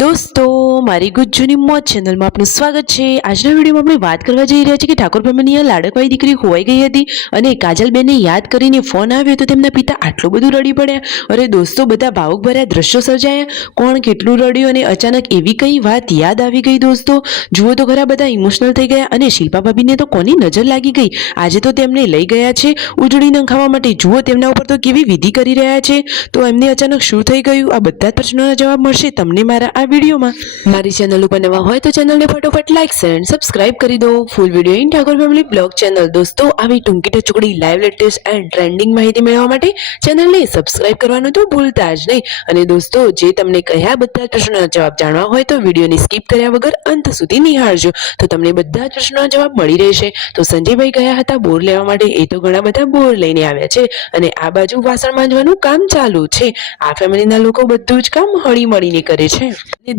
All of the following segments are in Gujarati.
દોસ્તો મારી ગુજ્જુની મોજ ચેનલમાં આપનું સ્વાગત છે। આજના વિડીયોમાં આપણે વાત કરવા જઈ રહ્યા છીએ કે ઠાકોર ફેમિલીની લાડકવાઈ દીકરી ખોવાઈ ગઈ હતી અને કાજલબેનને યાદ કરીને ફોન આવ્યો તો તેમના પિતા આટલું બધું રડી પડ્યા। અરે દોસ્તો બધા ભાવુક ભર્યા દ્રશ્યો સર્જાયા। કોણ કેટલું રડ્યું અને અચાનક એવી કઈ વાત યાદ આવી ગઈ દોસ્તો। જુઓ તો ખરા બધા ઇમોશનલ થઈ ગયા અને શિલ્પા ભાભીને તો કોની નજર લાગી ગઈ। આજે તો તેમને લઈ ગયા છે ઉજળી નંખાવા માટે। જુઓ તેમના ઉપર તો કેવી વિધિ કરી રહ્યા છે। તો એમને અચાનક શું થઈ ગયું આ બધા જ પ્રશ્નોના જવાબ મળશે તમને મારા આ વિડીયોમાં। મારી ચેનલ ઉપર નવા હોય તો ચેનલને ફટોફટ લાઈક શેર અને સબસ્ક્રાઇબ કરી દો। Full video in Thakor family blog channel દોસ્તો આવી ટૂંકી ટચુકડી લાઈવ લેટેસ્ટ એન્ડ ટ્રેન્ડિંગ માહિતી મેળવવા માટે ચેનલને સબસ્ક્રાઇબ કરવાનું તો ભૂલતા જ નહીં। અને દોસ્તો જે તમને કયા બધા પ્રશ્નોના જવાબ જાણવા હોય તો વિડીયોને સ્કીપ કર્યા વગર અંત સુધી નિહાળજો તો તમને બધા જ પ્રશ્નોના જવાબ મળી રહેશે। તો સંજયભાઈ ગયા હતા બોર લેવા માટે એ તો ઘણા બધા બોર લઈને આવ્યા છે અને આ બાજુ વાસણ માંજવાનું કામ ચાલુ છે। આ ફેમિલીના લોકો બધું જ કામ હળી મળીને કરે છે।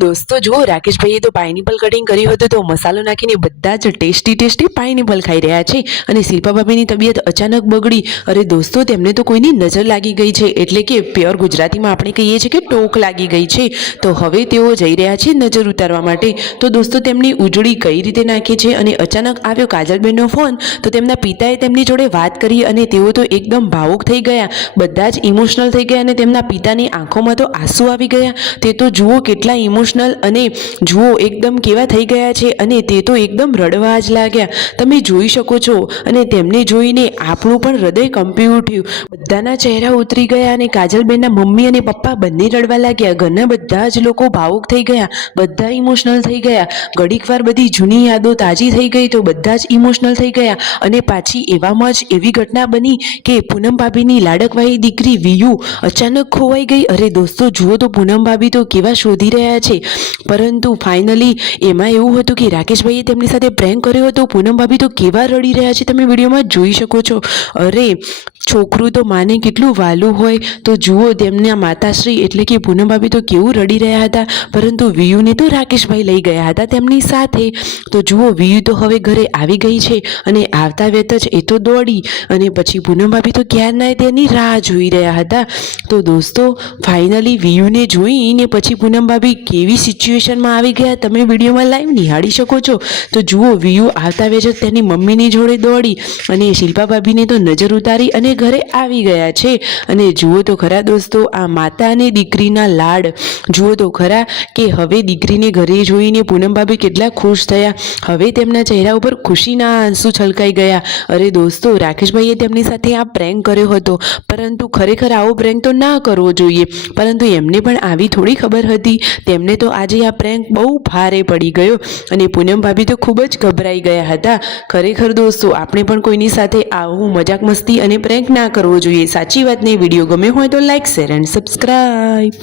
દોસ્તો જુઓ રાકેશભાઈએ તો પાઇનેપલ કટિંગ કર્યું હતું તો મસાલો નાખીને બધા જ ટેસ્ટી પાઇનેપલ ખાઈ રહ્યા છે અને શિલ્પા ભાભીની તબિયત અચાનક બગડી। અરે દોસ્તો તેમને તો કોઈની નજર લાગી ગઈ છે એટલે કે પ્યોર ગુજરાતીમાં આપણે કહીએ છીએ કે ટોક લાગી ગઈ છે। તો હવે તેઓ જઈ રહ્યા છે નજર ઉતારવા માટે। તો દોસ્તો તેમની ઉજળી કઈ રીતે નાખી છે અને અચાનક આવ્યો કાજલબેનનો ફોન તો તેમના પિતાએ તેમની જોડે વાત કરી અને તેઓ તો એકદમ ભાવુક થઈ ગયા। બધા જ ઇમોશનલ થઈ ગયા અને તેમના પિતાની આંખોમાં તો આંસુ આવી ગયા। તે તો જુઓ કેટલા ઇમોશનલ અને જુઓ એકદમ કેવા થઈ ગયા છે અને તે તો એકદમ રડવા જ લાગ્યા તમે જોઈ શકો છો। અને તેમને જોઈને આપણું પણ હૃદય કંપી ઉઠ્યું। બધાના ચહેરા ઉતરી ગયા અને કાજલબેનના મમ્મી અને પપ્પા બંને રડવા લાગ્યા। ઘરના બધા જ લોકો ભાવુક થઈ ગયા બધા ઇમોશનલ થઈ ગયા। ઘડીક વાર બધી જૂની યાદો તાજી થઈ ગઈ તો બધા જ ઇમોશનલ થઈ ગયા અને પાછી એવામાં જ એવી ઘટના બની કે પૂનમ ભાભીની લાડકવાઈ દીકરી વિયુ અચાનક ખોવાઈ ગઈ। અરે દોસ્તો જુઓ તો પૂનમ ભાભી તો કેવા શોધી રહ્યા છે પરંતુ ફાઇનલી એમાં એવું હતું કે રાકેશભાઈએ તેમની સાથે પ્રેન્ક કર્યો હતો। પૂનમ ભાભી તો કેવા રડી રહ્યા છે તમે વિડીયોમાં જોઈ શકો છો। અરે છોકરું તો માને કેટલું વાલું હોય તો જુઓ તેમના માતાશ્રી એટલે કે પૂનમ ભાભી તો કેવું રડી રહ્યા હતા પરંતુ વિયુને તો રાકેશભાઈ લઈ ગયા હતા તેમની સાથે। તો જુઓ વિયુ તો હવે ઘરે આવી ગઈ છે અને આવતા વેત જ એ તો દોડી અને પછી પૂનમ ભાભી તો ક્યારના તેની રાહ જોઈ રહ્યા હતા। તો દોસ્તો ફાઇનલી વિયુને જોઈને પછી પૂનમ ભાભી કેવી સિચ્યુએશનમાં આવી ગયા તમે વિડીયોમાં લાઈવ નિહાળી શકો છો। તો જુઓ વિયુ આવતા વેત જ તેની મમ્મીની જોડે દોડી અને શિલ્પા ભાભીને તો નજર ઉતારી અને ઘરે આવી ગયા છે। અને જુઓ તો ખરા દોસ્તો આ માતા અને દીકરીના લાડ જુઓ તો ખરા કે હવે દીકરીને ઘરે જોઈને પૂનમ ભાભી કેટલા ખુશ થયા। હવે તેમના ચહેરા ઉપર ખુશીના આંસુ છલકાઈ ગયા। અરે દોસ્તો રાકેશભાઈએ તેમની સાથે આ પ્રેન્ક કર્યો હતો પરંતુ ખરેખર આવો પ્રેન્ક તો ના કરવો જોઈએ પરંતુ એમને પણ આવી થોડી ખબર હતી। તેમને તો આજે આ પ્રેન્ક બહુ ભારે પડી ગયો અને પૂનમ ભાભી તો ખૂબ જ ગભરાઈ ગયા હતા। ખરેખર દોસ્તો આપણે પણ કોઈની સાથે આવું મજાક મસ્તી અને પ્રેન્ક ના કરવો જોઈએ। સાચી વાતને વિડીયો ગમ્યો હોય તો લાઈક શેર એન્ડ સબસ્ક્રાઇબ।